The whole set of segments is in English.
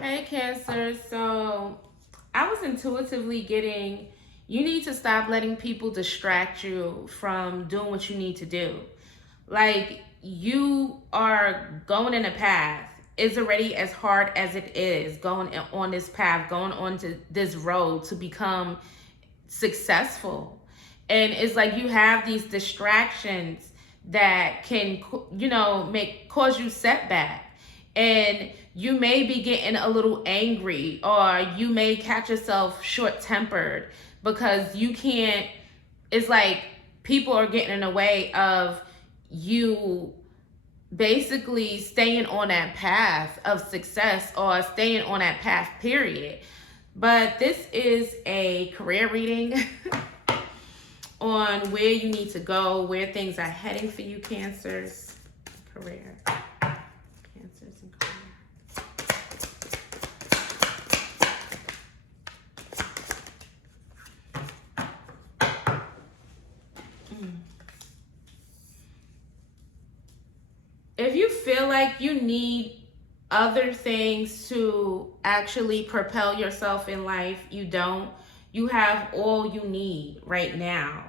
Hey, Cancer. So I was intuitively getting you need to stop letting people distract you from doing what you need to do. Like, you are going in a path. It's already as hard as it is going on this path, going on to this road to become successful. And it's like you have these distractions that can, make cause you setback. And you may be getting a little angry, or you may catch yourself short tempered because you can't, it's like people are getting in the way of you basically staying on that path of success or staying on that path, period. But this is a career reading on where you need to go, where things are heading for you, Cancers. Career. Cancers and career. If you feel like you need other things to actually propel yourself in life, you don't. You have all you need right now.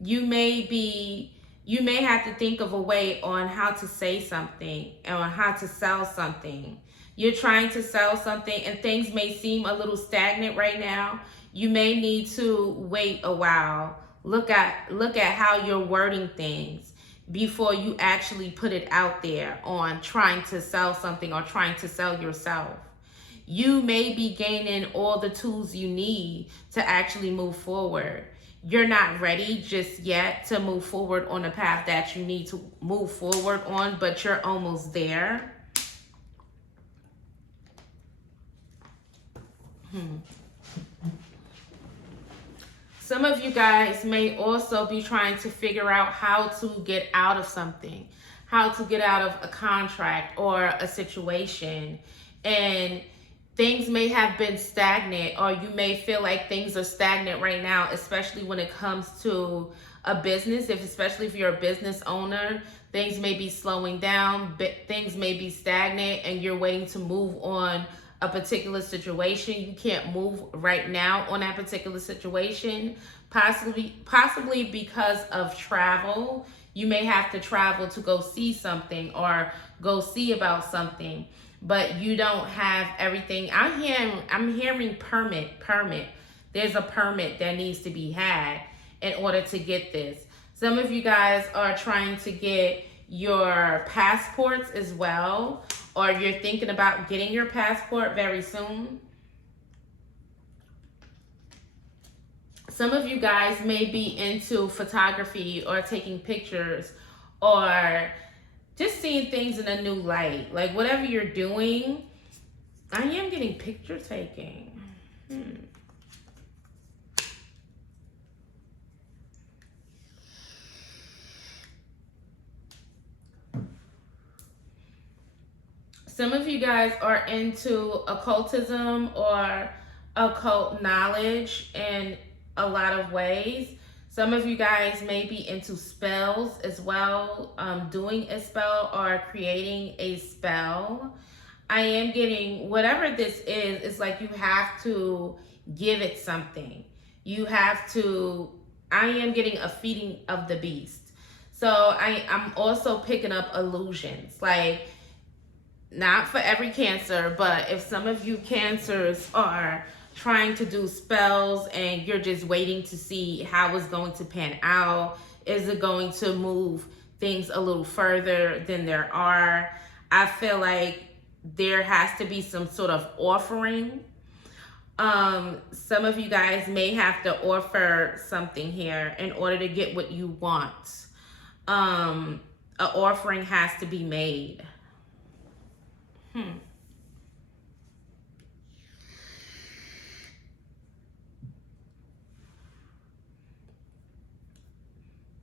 You may have to think of a way on how to say something or how to sell something. You're trying to sell something and things may seem a little stagnant right now. You may need to wait a while. Look at how you're wording things before you actually put it out there on trying to sell something or trying to sell yourself. You may be gaining all the tools you need to actually move forward. You're not ready just yet to move forward on the path that you need to move forward on, but you're almost there. Some of you guys may also be trying to figure out how to get out of something, how to get out of a contract or a situation. And things may have been stagnant, or you may feel like things are stagnant right now, especially when it comes to a business. Especially if you're a business owner, things may be slowing down, things may be stagnant, and you're waiting to move on a particular situation. You can't move right now on that particular situation, possibly because of travel. You may have to travel to go see something or go see about something, but you don't have everything. I'm hearing permit. There's a permit that needs to be had in order to get this. Some of you guys are trying to get your passports as well, or you're thinking about getting your passport very soon. Some of you guys may be into photography or taking pictures or just seeing things in a new light. Like, whatever you're doing, I am getting picture taking. Some of you guys are into occultism or occult knowledge in a lot of ways. Some of you guys may be into spells as well, doing a spell or creating a spell. I am getting, whatever this is, it's like you have to give it something. You have to, I am getting a feeding of the beast. So I'm also picking up illusions. Like, not for every Cancer, but if some of you Cancers are trying to do spells and you're just waiting to see how it's going to pan out, is it going to move things a little further than there are? I feel like there has to be some sort of offering. Some of you guys may have to offer something here in order to get what you want. An offering has to be made.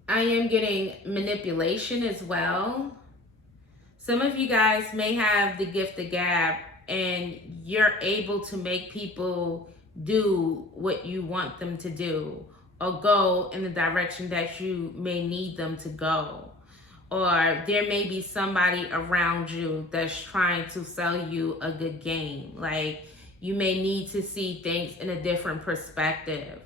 I am getting manipulation as well. Some of you guys may have the gift of gab, and you're able to make people do what you want them to do or go in the direction that you may need them to go. or there may be somebody around you that's trying to sell you a good game. Like, you may need to see things in a different perspective,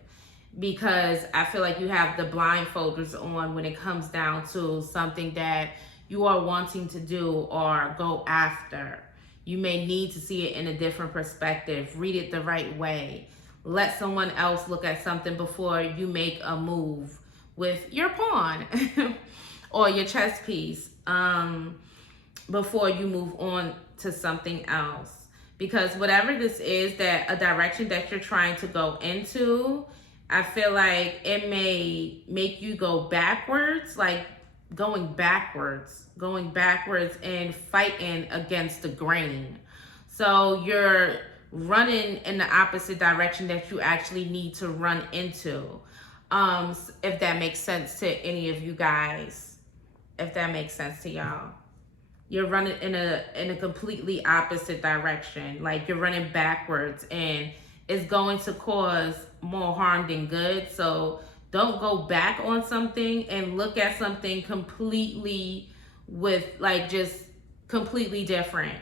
because I feel like you have the blindfolders on when it comes down to something that you are wanting to do or go after. You may need to see it in a different perspective, read it the right way. Let someone else look at something before you make a move with your pawn or your chess piece, before you move on to something else. Because whatever this is, that a direction that you're trying to go into, I feel like it may make you go backwards, like going backwards and fighting against the grain. So you're running in the opposite direction that you actually need to run into. If that makes sense to any of you guys, if that makes sense to y'all. You're running in a completely opposite direction. Like, you're running backwards, and it's going to cause more harm than good. So don't go back on something and look at something completely with, like, just completely different.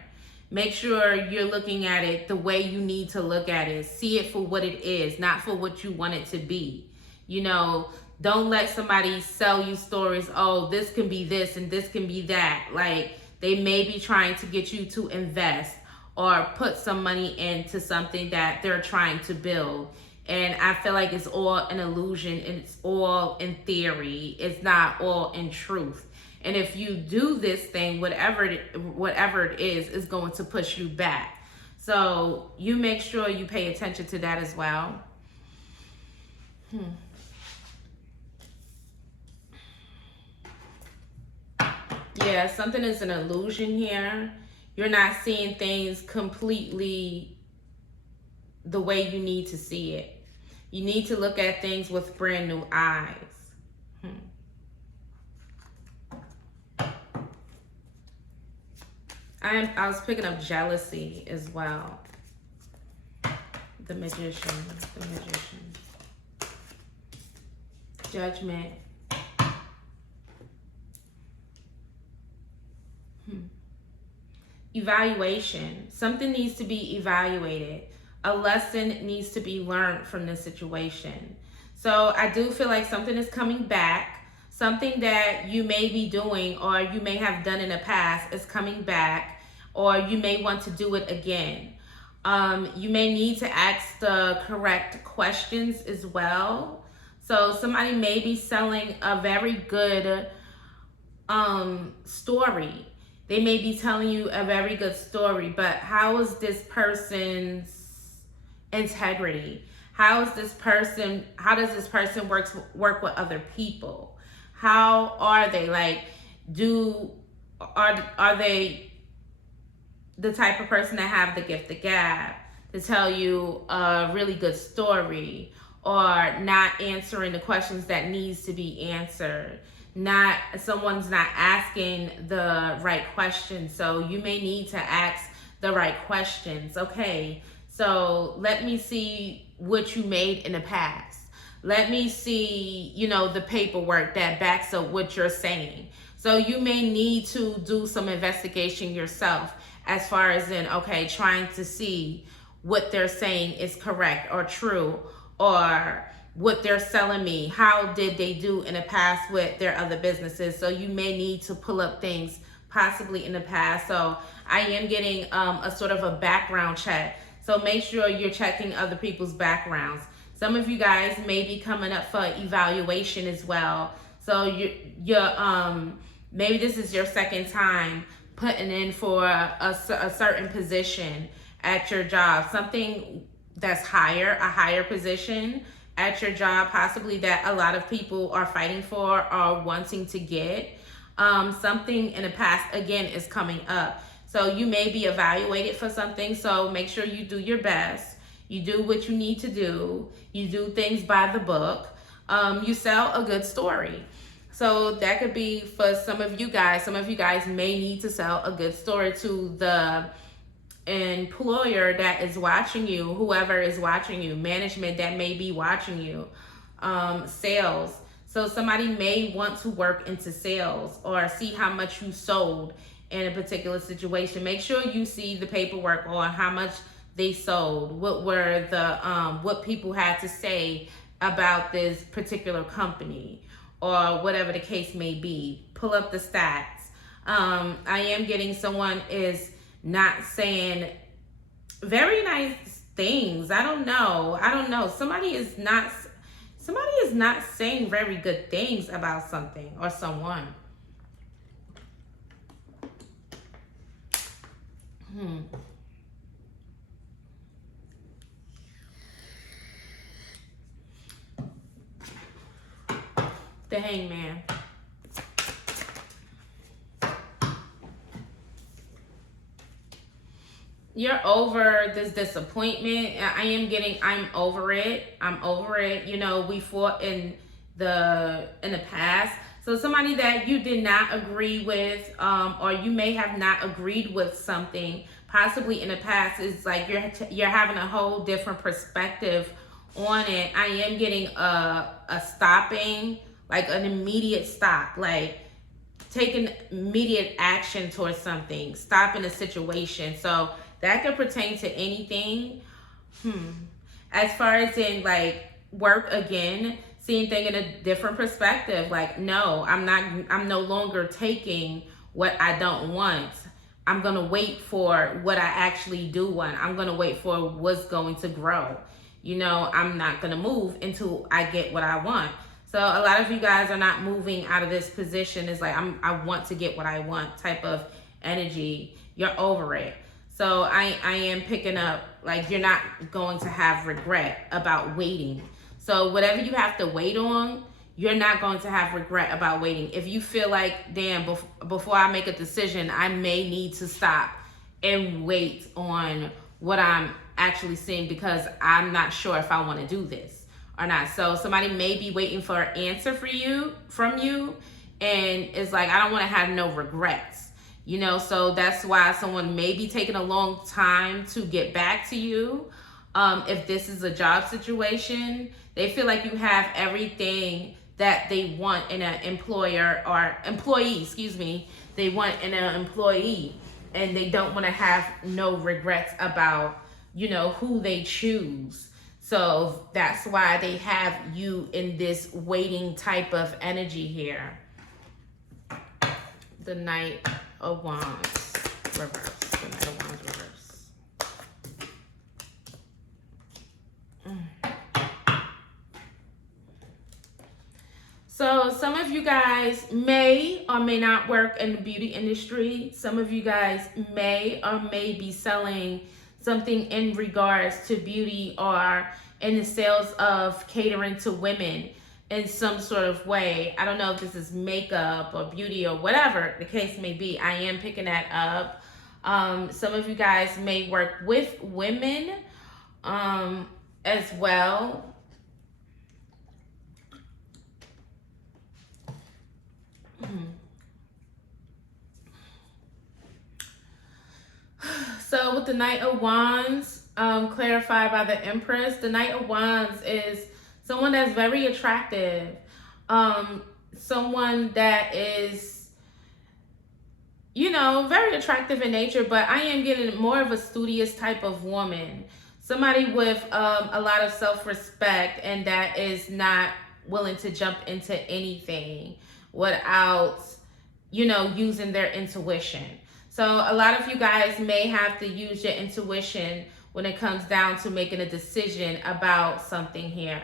Make sure you're looking at it the way you need to look at it. See it for what it is, not for what you want it to be. You know, don't let somebody sell you stories. Oh, this can be this and this can be that. Like, they may be trying to get you to invest or put some money into something that they're trying to build. And I feel like it's all an illusion, and it's all in theory. It's not all in truth. And if you do this thing, whatever it is going to push you back. So you make sure you pay attention to that as well. Yeah, something is an illusion here. You're not seeing things completely the way you need to see it. You need to look at things with brand new eyes. I was picking up jealousy as well. The magician. Judgment. Evaluation. Something needs to be evaluated. A lesson needs to be learned from this situation. So I do feel like something is coming back. Something that you may be doing or you may have done in the past is coming back, or you may want to do it again. You may need to ask the correct questions as well. So somebody may be selling a very good story. They may be telling you a very good story, but how is this person's integrity? How does this person work with other people? How are they? Like, are they the type of person that have the gift of gab to tell you a really good story, or not answering the questions that needs to be answered? Someone's not asking the right questions. So you may need to ask the right questions. Okay, so let me see what you made in the past. Let me see, the paperwork that backs up what you're saying. So you may need to do some investigation yourself, as far as trying to see what they're saying is correct or true, or what they're selling me. How did they do in the past with their other businesses? So you may need to pull up things possibly in the past. So I am getting a sort of a background check. So make sure you're checking other people's backgrounds. Some of you guys may be coming up for evaluation as well. So you're maybe this is your second time putting in for a certain position at your job. Something that's higher, a higher position at your job, possibly that a lot of people are fighting for or wanting to get. Something in the past, again, is coming up. So you may be evaluated for something. So make sure you do your best. You do what you need to do. You do things by the book. You sell a good story. So that could be for some of you guys. Some of you guys may need to sell a good story to the employer that is watching you, whoever is watching you, management that may be watching you, sales. So somebody may want to work into sales or see how much you sold in a particular situation. Make sure you see the paperwork on how much they sold, what were the what people had to say about this particular company, or whatever the case may be. Pull up the stats. I am getting someone is not saying very nice things. I don't know. Somebody is not saying very good things about something or someone. The Hangman. You're over this disappointment. I'm over it. I'm over it. You know, we fought in the past. So somebody that you did not agree with, or you may have not agreed with something possibly in the past, is like you're having a whole different perspective on it. I am getting a stopping, like an immediate stop, like taking immediate action towards something, stopping a situation. So that could pertain to anything. As far as in like work again, seeing things in a different perspective. Like, no, I'm no longer taking what I don't want. I'm gonna wait for what I actually do want. I'm gonna wait for what's going to grow. You know, I'm not gonna move until I get what I want. So a lot of you guys are not moving out of this position. It's like I want to get what I want type of energy. You're over it. So I am picking up, like, you're not going to have regret about waiting. So whatever you have to wait on, you're not going to have regret about waiting. If you feel like, damn, before I make a decision, I may need to stop and wait on what I'm actually seeing because I'm not sure if I want to do this or not. So somebody may be waiting for an answer from you, and it's like, I don't want to have no regrets. You know, so that's why someone may be taking a long time to get back to you. If this is a job situation, they feel like you have everything that they want in an employee. They want in an employee, and they don't want to have no regrets about, you know, who they choose. So that's why they have you in this waiting type of energy here. The Knight of Wands reverse. The Knight of Wands reverse. So some of you guys may or may not work in the beauty industry. Some of you guys may or may be selling something in regards to beauty or in the sales of catering to women in some sort of way. I don't know if this is makeup or beauty or whatever the case may be. I am picking that up. Some of you guys may work with women as well. So with the Knight of Wands, clarified by the Empress, the Knight of Wands is someone that's very attractive, someone that is, you know, very attractive in nature, but I am getting more of a studious type of woman, somebody with a lot of self-respect, and that is not willing to jump into anything without, you know, using their intuition. So a lot of you guys may have to use your intuition when it comes down to making a decision about something here.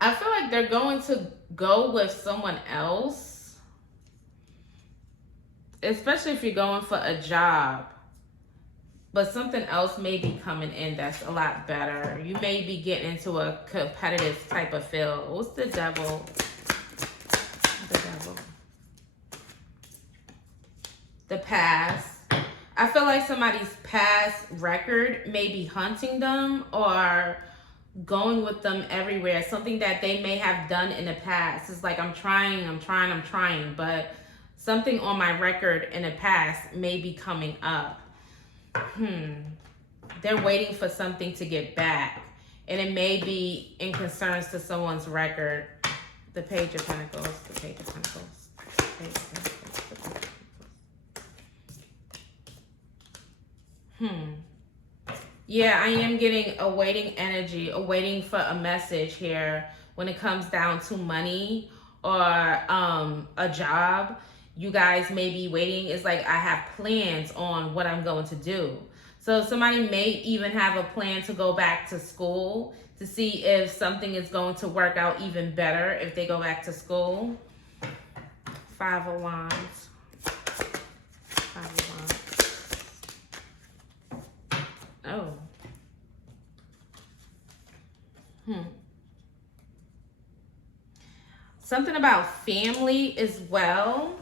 I feel like they're going to go with someone else, especially if you're going for a job. But something else may be coming in that's a lot better. You may be getting into a competitive type of field. What's the Devil? The Devil. The past. I feel like somebody's past record may be hunting them or going with them everywhere. Something that they may have done in the past. It's like, I'm trying, but something on my record in the past may be coming up. they're waiting for something to get back. And it may be in concerns to someone's record. The Page of Pentacles, the Page of Pentacles, the Page of Pentacles, the Page of Pentacles. Yeah, I am getting a waiting energy, a waiting for a message here when it comes down to money or a job. You guys may be waiting. It's like I have plans on what I'm going to do. So somebody may even have a plan to go back to school to see if something is going to work out even better if they go back to school. 5 of Wands. 5 of Wands. Oh. Something about family as well.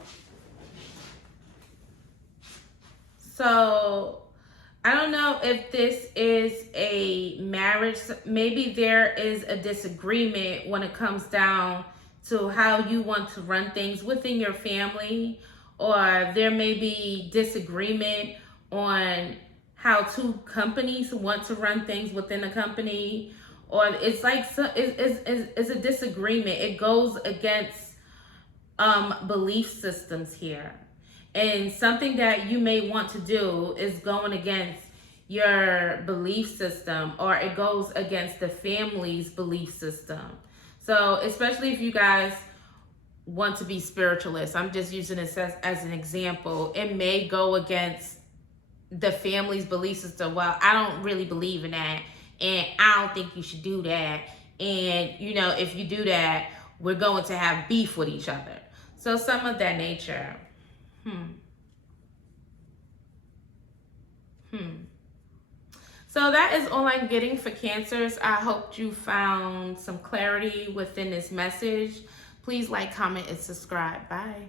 So I don't know if this is a marriage. Maybe there is a disagreement when it comes down to how you want to run things within your family, or there may be disagreement on how two companies want to run things within a company, or it's like it's a disagreement. It goes against belief systems here. And something that you may want to do is going against your belief system, or it goes against the family's belief system. So especially if you guys want to be spiritualists, I'm just using this as an example. It may go against the family's belief system. Well, I don't really believe in that, and I don't think you should do that. And, you know, if you do that, we're going to have beef with each other. So some of that nature. So that is all I'm getting for Cancers. I hope you found some clarity within this message. Please like, comment, and subscribe. Bye.